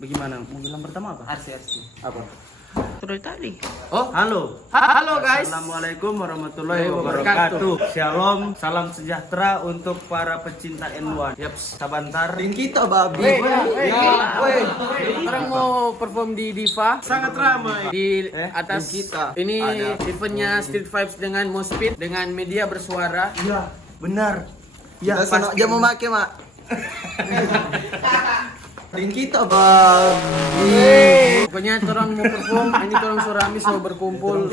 Bagaimana? Mau bilang pertama apa? Arsi. Apa? Dari tadi. Oh, halo. Halo guys. Assalamualaikum warahmatullahi wabarakatuh. Shalom, salam sejahtera untuk para pecinta N1. Yaps, sabantar. Din kita babi. Sekarang mau perform di Diva Sangat ramai. di atas kita. Ini Ada. eventnya Street Vibes dengan Mospit dengan media bersuara. Iya, benar. Ya, Sana dia mau make, Mak. Din kita babi. Pokoknya orang mau perform, ini orang Surami selalu berkumpul,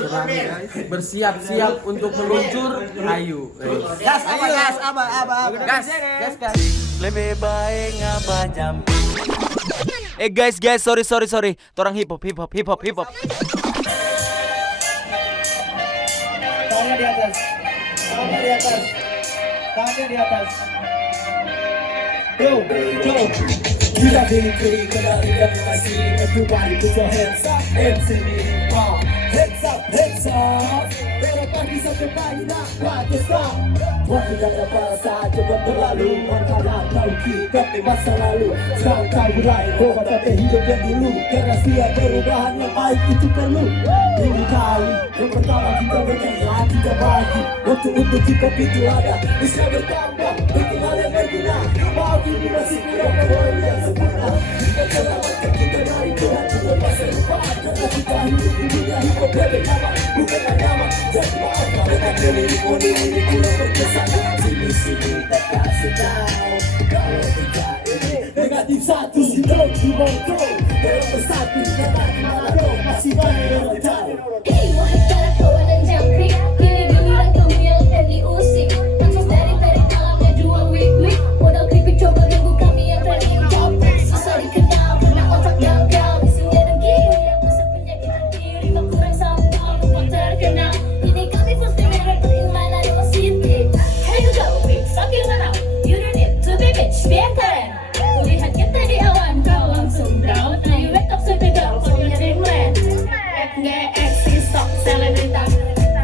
bersiap-siap untuk meluncur. Ayo. Gas, apa. Gas. Lebih baik ngapa jampi. Guys, sorry. Torang hip hop. Tangan di atas. Yo. Kita pilih kena ingat masih. Everybody put your hands up, hands in the air. Hands up. Dari pagi sampai pagi nak baca stop. Waktu dan saat coba berlalu. Antara kau kita di masa lalu. Sekarang kau berakhir, kau kata hidup yang dulu. Karena setiap perubahan yang baik itu perlu. Ini kali yang pertama kita berkata kita bagi. Waktu untuk kita itu ada. Bisa bertambah, bikin hal yang berguna. Maaf ini masih kurang kebun yang sempurna. Kita selamatkan kita dari Tuhan. Kita masa depan. Karena kita hidup di dunia hidup bebek nama. Bukan agama. Jadi maaf kalau tak boleh ini kurang berkesan. Sini tak kasih tahu. Kalau tidak ini negatif satu. Don't you want to dalam bersatu. Karena dimana dong masih banyak yang tahu. Cara kawan dan jangkrik, pilih giliran kamu yang akan diusik. Langsung dari dalamnya dua week. Modal keripik coba nunggu kami yang ready jawab. Susah dikenal karena otak gagal. Isinya dengki, yang masa penyakitan diri. Tak kurang sambal, lupa terkenal. Ini kami first merah teriman Ado City. Hey you go, bitch, sambil menang. You don't need to be bitch, biar keren. Kulihat kita di awan, kau langsung down. Ayo wake up sampai down, kau nyari brand. Nggak eksis sok selebritas.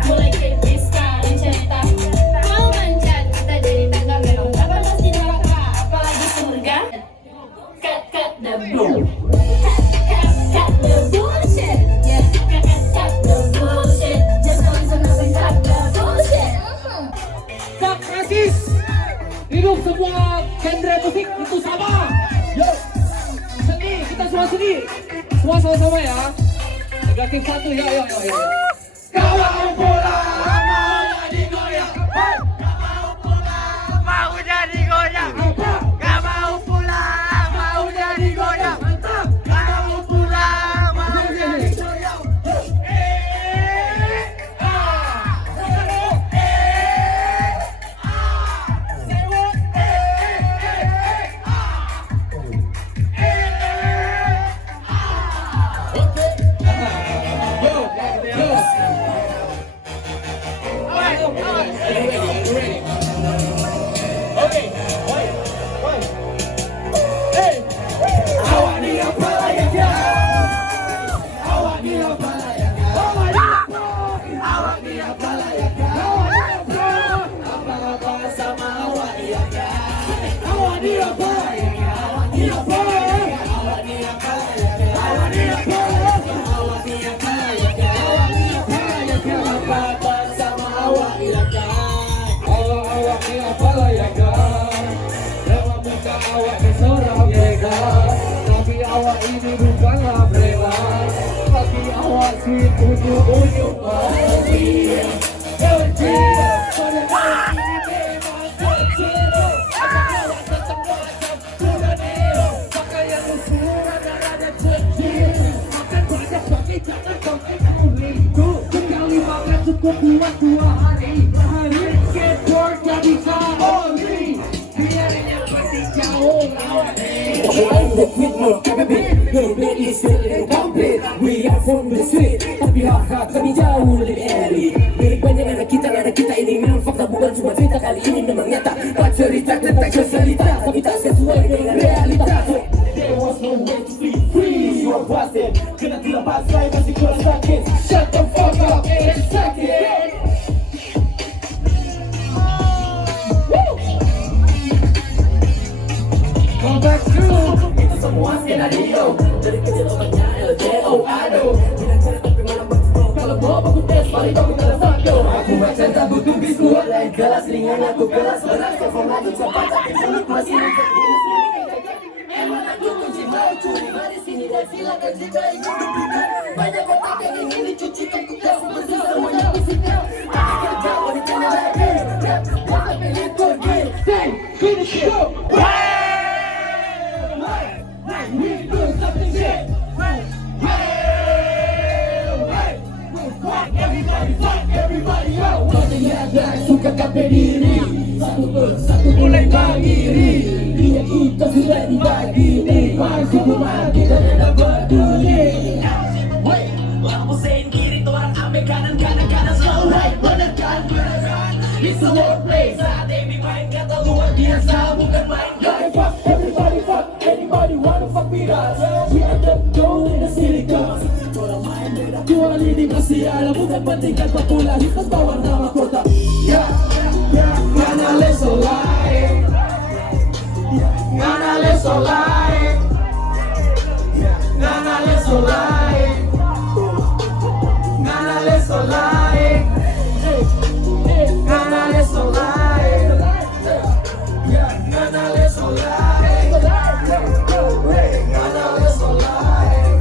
Mulai kritis sekarang cerita. Mau manjat kita jadi tangga merah. Kapan pasti neraka, apalagi surga. Cut the bull. Cut the bullshit. Yeah, cut the bullshit. Just going to know cut the bullshit. Fuck rasis. Hidup semua genre musik itu sama. Yo. Seni, kita semua seni. Semua sama-sama ya. Negatif satu, yo. Kalau pulang mau jadi goyang. Hey. Mau jadi goyang. Apa? Gak mau pulang, mau jadi goyang. Mantap. Gak mau pulang, mau jadi goyang. Tapi awak ini bukanlah preman. Tapi awak si unyu-unyu bahagia. Kecil, pada kali ini memang kecil. Apa awak tetap macam sudah nero. Pakaian lusuran dan ada kecil. Makan banyak bagi jangan kau itu. Sekali makan cukup buat 2 hari. Hari skateboard jadi kalori. Biarnya pasti jauh lawan. We are from the street, tapi hak kami jauh lebih elit. Milik banyak anak kita ini memang fakta bukan cuma cerita. Kali ini memang nyata, tak cerita tentang kesulitan, tapi tak sesuai dengan realitas. There was no way to be free, you are busted. Kena terlepas saya masih kurang sakit. Shut the fuck up and suck it. Come back to itu semua skena na Rio. Dari kecil otaknya LJO, aduh. Tidak tapi malam berfoto. Kalau mau baku tes, paling baku dalam foto. Aku macam butuh bisu, lain kelas ringan aku kelas berat. Telepon lagi cepat, tapi mulut masih emang aku kunci mau curi mari sini dan silakan jika ingin buktikan. Banyak kotak yang ingin dicucikan, ku kasih bersih semuanya fisikal. Tapi kerja wanitanya lagi, buat pilih pergi. Say, finish it up. We do something shit. Everybody out. Katanya ada suka kafe diri. Satu persatu mulai mandiri. Dunia kita sudah dibagi nih. Masih rumah kita tidak peduli. Wait, lampu sein kiri, orang ambil kanan slow right. Bener kan? It's a workplace. Saat Amy main kata luar biasa, bukan main guy. Fuck everybody, fuck anybody wanna fuck with us. We are the gold in the city girls. Orang main beda, jual ini masih ada. Bukan pentingkan popularitas bawah nama kota. Ya, gana leso lain. Gana leso lain. Gana leso lain. Gana leso lain. Gana leso lain. Gana leso lain. Gana leso lain.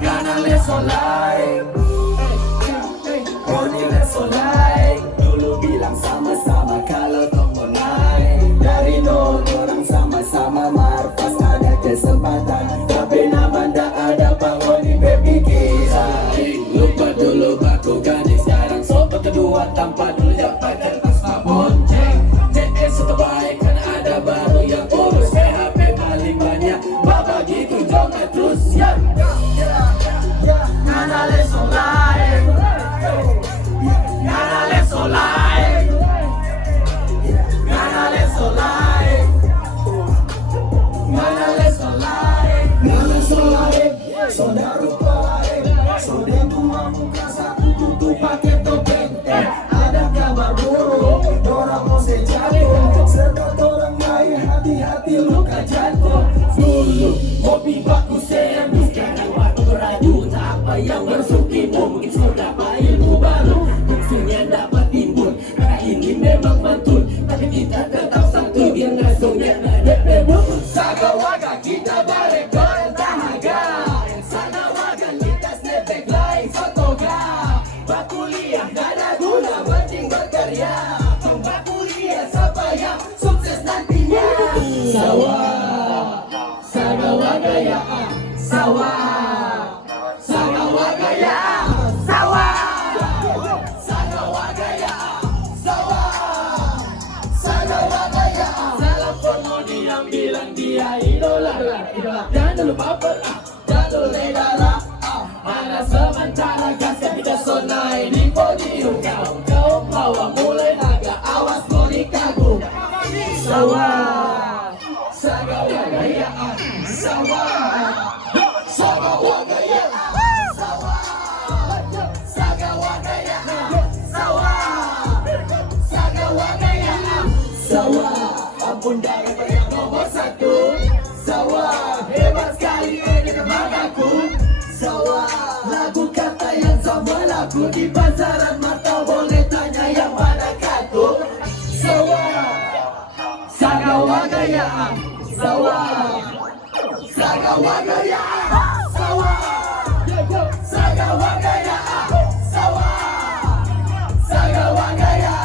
Gana leso lain. Koni leso lain. Dulu bilang sama-sama kalau toko naik. Dari nol orang sama-sama marpas ada kesempatan. Tapi nama ndak ada pangoni berpikiran. Lupa dulu baku gadis sekarang sobat kedua tanpa dulu pacar asma bonceng. CS terbaik kan ada baru yang urus. PHP paling banyak bapak gitu jangan terus ya. Gana leso lain. Gana leso lain. Gana leso lain. Gana leso lain. Gana leso lain. Saudara lain. Saudara mampu kasaku tutup pakai topeng. Ada kabar buruk, orang mau sejatuh. Sedot orang lain hati-hati luka jatuh. Dulu hobi baku serius, sekarang waktu beradu. Tak apa yang bersukimu, mungkin sudah apa ilmu baru. Buktinya dapat timbul, karena ini memang mantul. Tapi kita tetap satu, biar ngasungnya ada demo. Saga waga kita balik berdahaga. Sana waga lintas nepek lain fotoga. Bakuliah gak ada guna, penting berkarya. Bakuliah siapa yang sukses nantinya. Sawah, saga waga ya, sawah. Saga waga ya, sawah. Saga waga ya, sawah. Saga waga ya. Salam Formoni yang bilang dia idola. Jangan dulu baper, jangan dulu negara. Mana sementara gas yang kita sonai di podium. Kau bawa mulai naga, awas kori kagum. Sawah, saga waga ya, sawah. Saga waga ya, sawah. Saga waga ya, sawah. Saga waga ya, sawah. Ampun darah yang nomor satu. Sawah, hebat sekali ini kebanggaku. Sawah, lagu kata yang sama lagu di pasaran mata boleh tanya yang mana kaku. Sawah, saga waga ya, sawah. Saga waga ya, sawah. Saga waga ya, sawah. Saga waga ya.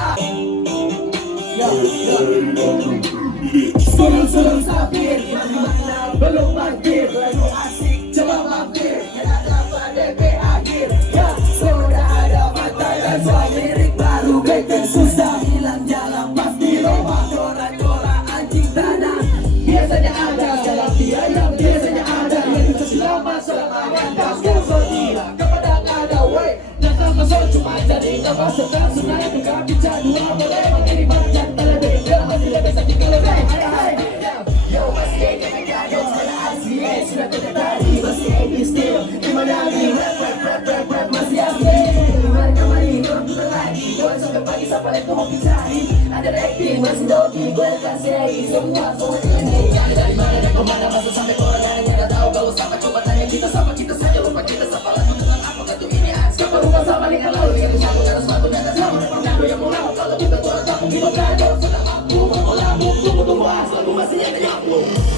Sulung sapir, mana belum parkir. Lagu asik coba mampir, tidak dapat DP akhir. Ya, sudah ada mata dan lirik baru beten susah. Hilang jalan pasti rumah dora-dora anjing tanah. Biasanya ada dalam biaya, biasanya ada. Yang itu selama ada sponsor gila kepada ada way. Datang masuk cuma jadi nama sedang sungai bukan bicara dua boleh mengirimkan jantan lebih. Dia masih lebih sakit kelebih. Yo masih yo sudah asli sudah tidak tadi masih ini still dimana lagi rap masih asli. Mereka mari berputar lagi. Gue sampai pagi sampai lepas mau cari. Ada acting masih dogi gue kasih semua ini. Dari mana Kemana masa sampai orang yang gak tahu kalau sama coba tanya kita sama kita saja lupa kita sapa lagi dengan apa kata ini siapa rumah sama dengan lalu dengan siapa dan sepatu dan sama dan pernah yang mau kalau kita tuh ada tapi kita belajar sudah mampu memulai tunggu asal masih yang nyamuk